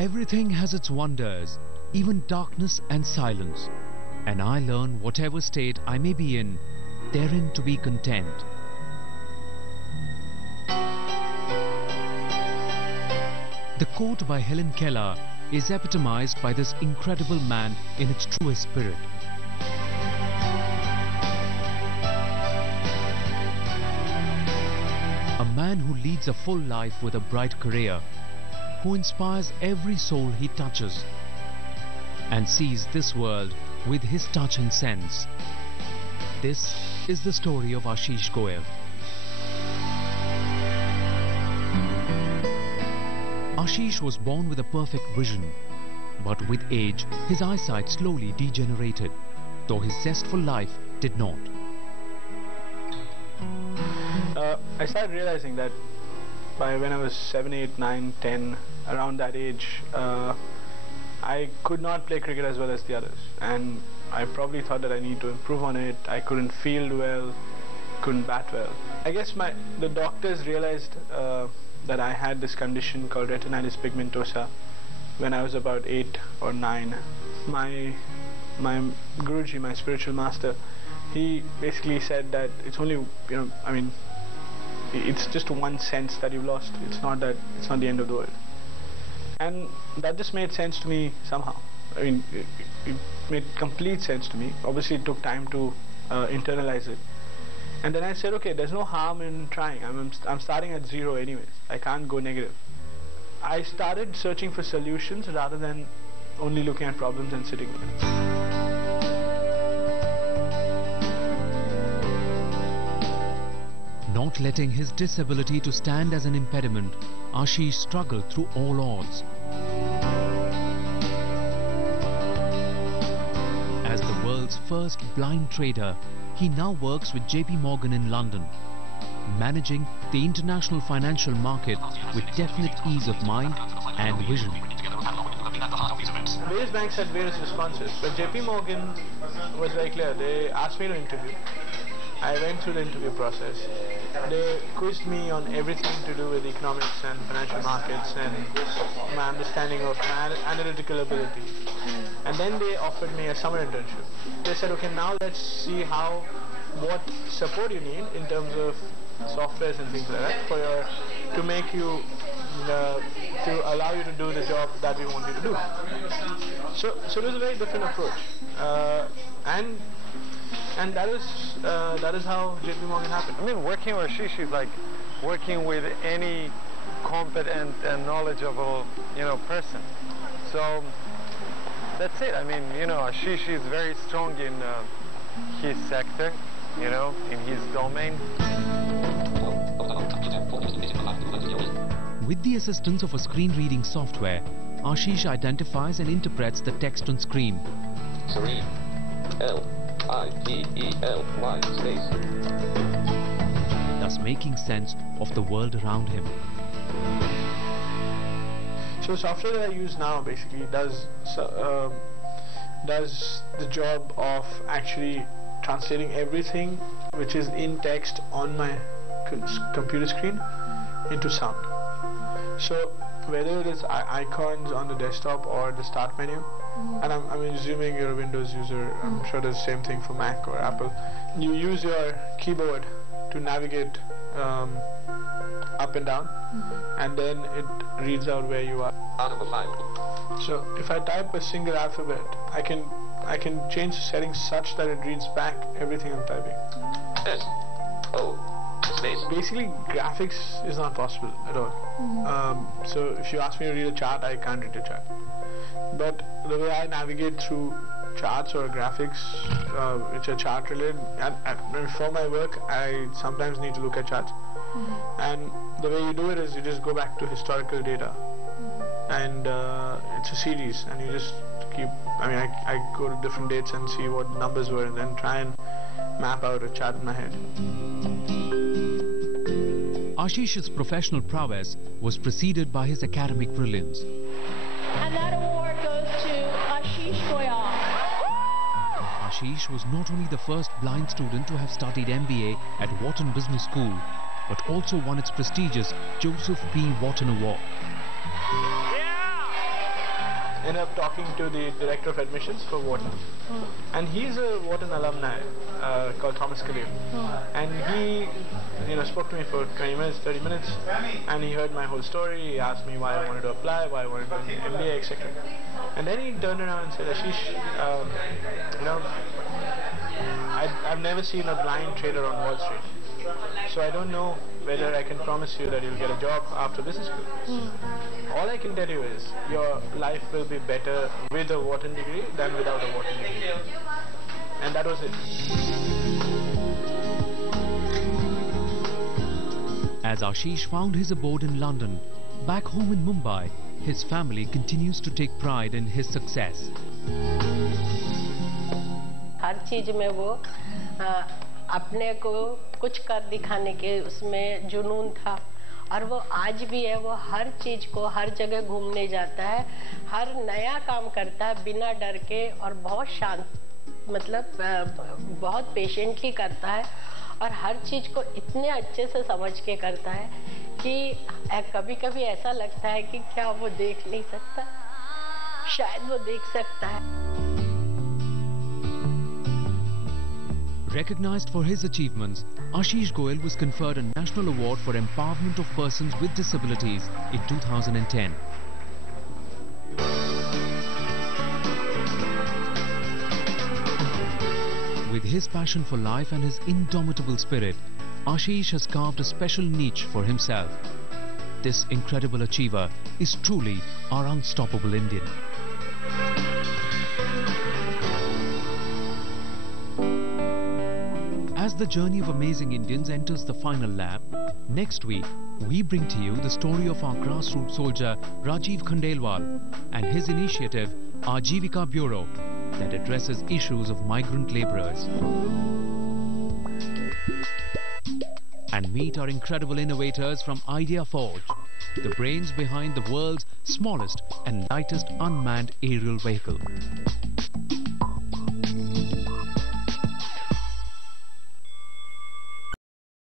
Everything has its wonders, even darkness and silence. And I learn whatever state I may be in, therein to be content. The quote by Helen Keller is epitomized by this incredible man in its truest spirit. A man who leads a full life with a bright career, who inspires every soul he touches, and sees this world with his touch and sense. This is the story of Ashish Goyal. Ashish was born with a perfect vision, but with age his eyesight slowly degenerated, though his zestful life did not. I started realizing that by when I was 7, 8, 9, 10, around that age, I could not play cricket as well as the others, and I probably thought that I need to improve on it. I couldn't field well, couldn't bat well. I guess the doctors realized that I had this condition called retinitis pigmentosa when I was about 8 or 9. My Guruji, my spiritual master, he basically said that it's only, it's just one sense that you've lost. It's not the end of the world. And that just made sense to me somehow. I mean, it made complete sense to me. Obviously it took time to internalize it. And then I said, okay, there's no harm in trying. I'm starting at 0 anyways. I can't go negative. I started searching for solutions rather than only looking at problems and sitting with them. Not letting his disability to stand as an impediment, Ashish struggled through all odds. As the world's first blind trader, he now works with JP Morgan in London, managing the international financial market with definite ease of mind and vision. Various banks had various responses, but JP Morgan was very clear. They asked me to interview. I went through the interview process. They quizzed me on everything to do with economics and financial markets and my understanding of my analytical ability. And then they offered me a summer internship. They said, okay, now let's see what support you need in terms of softwares and things like that to make you to allow you to do the job that we want you to do. So it was a very different approach, and that is how JP Morgan happened. I mean, working with Ashish is like working with any competent and knowledgeable, person. So that's it. I mean, Ashish is very strong in his sector, in his domain. With the assistance of a screen reading software, Ashish identifies and interprets the text on screen. Serene. L-I-T-E-L-Y space. Thus making sense of the world around him. So the software that I use now basically does the job of actually translating everything which is in text on my computer screen into sound. So whether it is icons on the desktop or the start menu, and I'm assuming you're a Windows user, I'm sure there's the same thing for Mac or Apple. You use your keyboard to navigate up and down, and then it reads out where you are. Out of a file. So if I type a single alphabet, I can change the settings such that it reads back everything I'm typing. S O space. Basically, graphics is not possible at all. So if you ask me to read a chart, I can't read a chart. But the way I navigate through charts or graphics which are chart related, and for my work I sometimes need to look at charts, and the way you do it is you just go back to historical data, and it's a series, and you just keep, I go to different dates and see what numbers were and then try and map out a chart in my head. Ashish's professional prowess was preceded by his academic brilliance. And that award goes to Ashish Goyal. Ashish was not only the first blind student to have studied MBA at Wharton Business School, but also won its prestigious Joseph P. Wharton Award. Yeah! ended up talking to the director of admissions for Wharton. And he's a Wharton alumni called Thomas Khalil. And he spoke to me for 20 minutes, 30 minutes, and he heard my whole story. He asked me why I wanted to apply, why I wanted to do an MBA, etc. And then he turned around and said, Ashish, I've never seen a blind trader on Wall Street. So I don't know whether I can promise you that you'll get a job after business school. All I can tell you is your life will be better with a Wharton degree than without a Wharton degree. And that was it. As Ashish found his abode in London, back home in Mumbai, his family continues to take pride in his success. हर चीज में वो अपने को कुछ कर दिखाने के उसमें जुनून था और वो आज भी है। वो हर चीज को हर जगह घूमने जाता है, हर नया काम करता है बिना डर के और बहुत शांत, मतलब बहुत पेशेंटली करता है और हर चीज को इतने अच्छे से समझ के करता है कि कभी-कभी ऐसा लगता है कि क्या वो देख नहीं सकता, शायद वो देख सकता है। Recognized for his achievements, Ashish Goyal was conferred a National Award for Empowerment of Persons with Disabilities in 2010. With his passion for life and his indomitable spirit, Ashish has carved a special niche for himself. This incredible achiever is truly our unstoppable Indian. As the journey of amazing Indians enters the final lap, next week we bring to you the story of our grassroots soldier Rajiv Khandelwal and his initiative Ajivika Bureau that addresses issues of migrant labourers. And meet our incredible innovators from Idea Forge, the brains behind the world's smallest and lightest unmanned aerial vehicle.